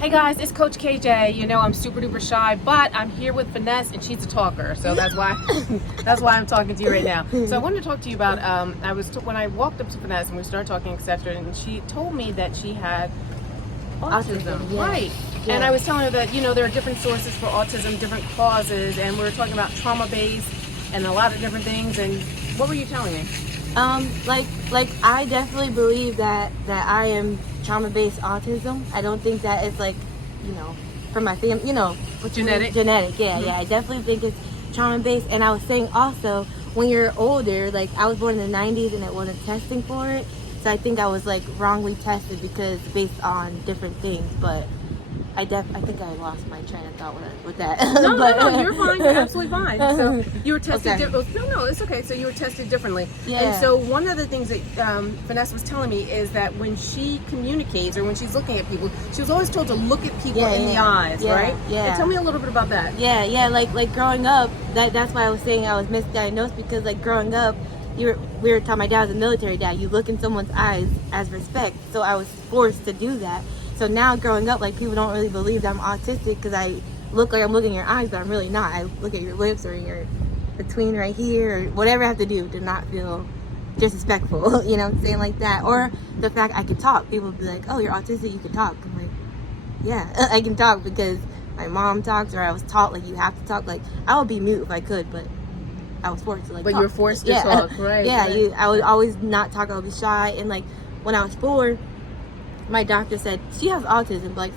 Hey guys, it's Coach KJ. You know I'm super duper shy, but I'm here with Finesse, and she's a talker, so that's why I'm talking to you right now. So I wanted to talk to you about when I walked up to Finesse and we started talking, etc. And she told me that she had autism, yeah. right? Yeah. And I was telling her that there are different sources for autism, different causes, and we were talking about trauma-based and a lot of different things. And what were you telling me? Like I definitely believe that I am trauma-based autism. I don't think that it's from my family, Genetic. Yeah, yeah. I definitely think it's trauma-based. And I was saying also, when you're older, like I was born in the 90s and it wasn't testing for it. So I think I was wrongly tested because based on different things. But I think I lost my train of thought with that. No, you're fine. You're absolutely fine. So you were tested. Okay. No, it's okay. So you were tested differently. Yeah. And so one of the things that Finesse was telling me is that when she communicates or when she's looking at people, she was always told to look at people in the eyes, right? Yeah. And tell me a little bit about that. Yeah. Like growing up, that's why I was saying I was misdiagnosed, because growing up, we were taught, my dad was a military dad, you look in someone's eyes as respect. So I was forced to do that. So now growing up, people don't really believe that I'm autistic because I look like I'm looking in your eyes, but I'm really not. I look at your lips or your between right here or whatever I have to do to not feel disrespectful, you know what I'm saying, like that. Or the fact I can talk. People be like, oh, you're autistic, you can talk. I'm like, yeah, I can talk because my mom talks, or I was taught you have to talk. I would be mute if I could, but I was forced to But talk. you were forced to talk, right? Yeah, right. I would always not talk. I would be shy. And when I was 4, my doctor said she has autism, but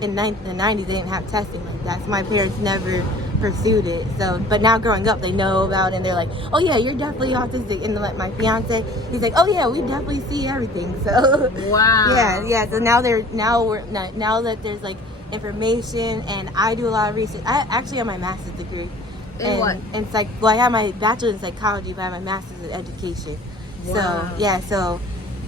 in the 90s they didn't have testing like that, so my parents never pursued it. So, but now growing up, they know about it, and they're like, oh yeah, you're definitely autistic. And my fiance, he's like, oh yeah, we definitely see everything. So Wow. yeah. So now that there's information, and I do a lot of research. I actually have my master's degree in what? And I have my bachelor's in psychology, but I have my master's in education. Wow. So yeah, so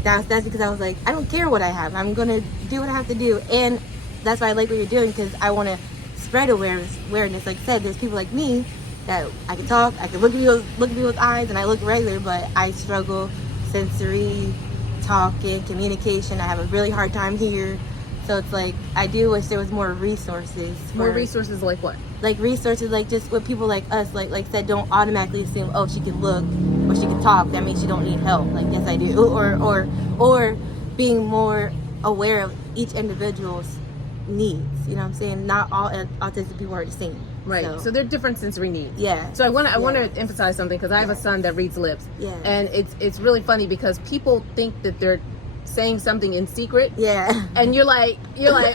that's because I was like, I don't care what I have, I'm gonna do what I have to do. And that's why I like what you're doing, because I want to spread awareness. Like I said, there's people like me that I can talk, I can look at people's eyes, and I look regular, but I struggle sensory, talking, communication. I have a really hard time here. So it's I do wish there was more resources. More resources like what? Resources just with people like us, like said, don't automatically assume, oh, she can look or she can talk, that means she don't need help. Yes, I do. Or being more aware of each individual's needs. You know what I'm saying? Not all autistic people are the same. Right. So they're different sensory needs. Yeah. So I want to emphasize something, because I have a son that reads lips. Yeah. And it's really funny because people think that they're saying something in secret. Yeah. And you're like,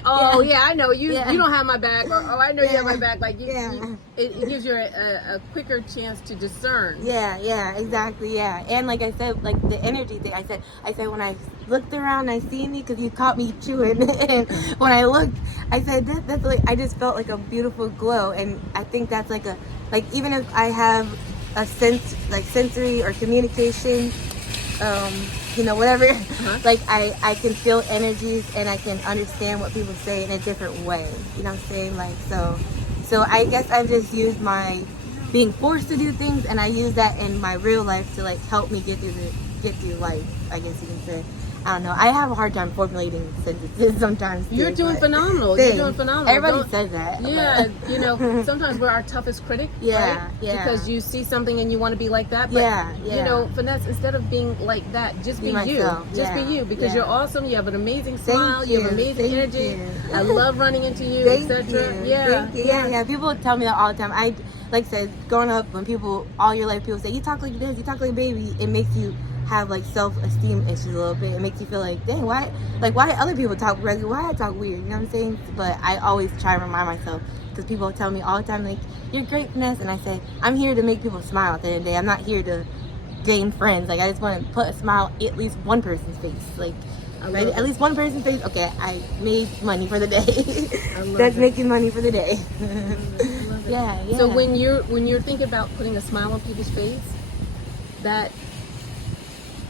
oh yeah, I know you. You don't have my back, or oh, I know you have my back. It gives you a quicker chance to discern. Yeah, exactly. Yeah. And like I said, the energy thing. I said when I looked around, I seen me because you caught me chewing, and when I looked, I said that's I just felt a beautiful glow. And I think that's even if I have a sense sensory or communication, whatever, I can feel energies, and I can understand what people say in a different way. You know what I'm saying? So I guess I've just used my being forced to do things, and I use that in my real life to help me get through life, I guess you can say. I don't know. I have a hard time formulating sentences sometimes. You're doing phenomenal. You're doing phenomenal. Everybody says that. Yeah, sometimes we're our toughest critic. Yeah, right? yeah. Because you see something and you want to be like that. But, yeah. Finesse, instead of being like that, just be myself. you. Just be you, because you're awesome. You have an amazing smile. Thank You have you. amazing Thank energy. you. I love running into you, Thank etc. you. Yeah. Thank you. Yeah. People tell me that all the time. I said, growing up, when all your life people say, you talk like this, you talk like a baby, it makes you have self-esteem issues a little bit. It makes you feel dang, why other people talk regular, why I talk weird, you know what I'm saying? But I always try to remind myself, because people tell me all the time, you're great, Finesse, and I say, I'm here to make people smile at the end of the day. I'm not here to gain friends. I just want to put a smile at least one person's face. Right? At least one person's face. Okay, I made money for the day. That's making money for the day. Yeah. So when you're thinking about putting a smile on people's face, that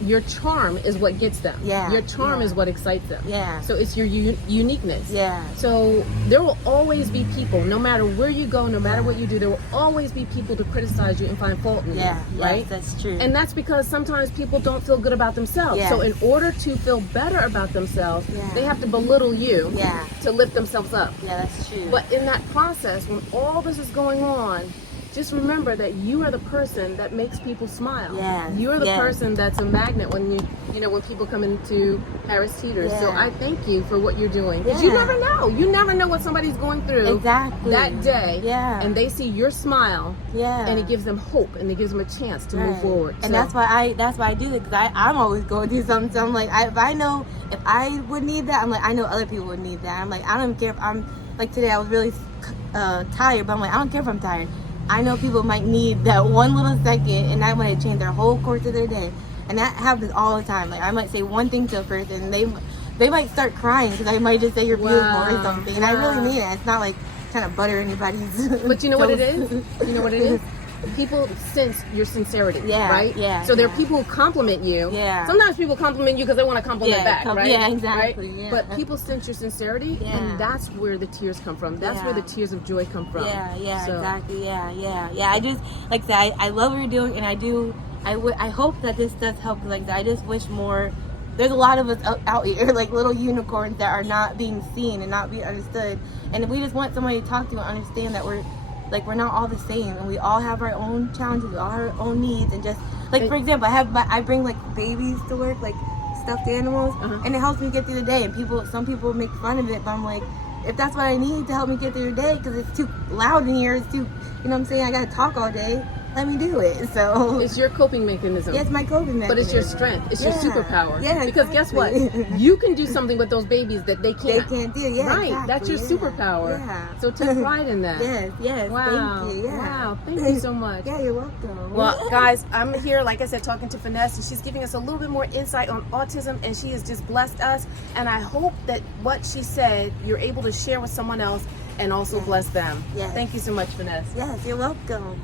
your charm is what gets them. Yeah. Your charm Yeah. is what excites them. Yeah. So it's your uniqueness. Yeah. So there will always be people, no matter where you go, no matter what you do, there will always be people to criticize you and find fault in you. Yeah. Right? Yes, that's true. And that's because sometimes people don't feel good about themselves. Yes. So in order to feel better about themselves, Yeah. they have to belittle you Yeah. to lift themselves up. Yeah, that's true. But in that process, when all this is going on, just remember that you are the person that makes people smile. Yes, You're the yes. person that's a magnet when when people come into Harris Teeter. So Yeah. I thank you for what you're doing. Because you Yeah. never know. You never know what somebody's going through Exactly. that day. Yeah. And they see your smile. Yeah. And it gives them hope and it gives them a chance to move Right. forward. And So- that's why I do it, because I'm always going through something. So I'm like, if I know if I would need that, I'm like, I know other people would need that. I'm like, I don't care if I'm like today I was really tired, but I'm like, I don't care if I'm tired. I know people might need that one little second, and that might change their whole course of their day. And that happens all the time. Like I might say one thing to a person, and they might start crying because I might just say you're beautiful or something, and I really mean it. It's not like trying to butter anybody's. But you know what it toast. is? You know what it is? People sense your sincerity, Yeah, right? yeah, So there are yeah. people who compliment you. Yeah. Sometimes people compliment you because they want to compliment back, right? Yeah, exactly. Right? Yeah. But people sense your sincerity, Yeah. and that's where the tears come from. That's where the Yeah. tears of joy come from. Yeah, So- exactly. Yeah. I just, like I said, I love what you're doing, and I hope that this does help. Like I just wish more. There's a lot of us out here, like little unicorns that are not being seen and not being understood. And we just want somebody to talk to and understand that we're not all the same, and we all have our own challenges, we all have our own needs, and just like, for example, I bring like babies to work, like stuffed animals, and it helps me get through the day. And some people make fun of it, but I'm like, if that's what I need to help me get through the day, because it's too loud in here, it's too, you know what I'm saying, I gotta talk all day, let me do it. So It's your coping mechanism. yeah, it's my coping mechanism. But it's your strength. It's your superpower. Yeah, Because guess what? exactly. You can do something with those babies that they They can't. can't do, yeah, Right. exactly, That's your yeah. superpower. Yeah. So take pride in that. Yes, Wow. thank you, yeah. Wow. Thank you so much. Yeah, you're welcome. Well, guys, I'm here, like I said, talking to Finesse, and she's giving us a little bit more insight on autism, and she has just blessed us. And I hope that what she said, you're able to share with someone else and also bless them. Yes. Thank you so much, Finesse. Yes, you're welcome.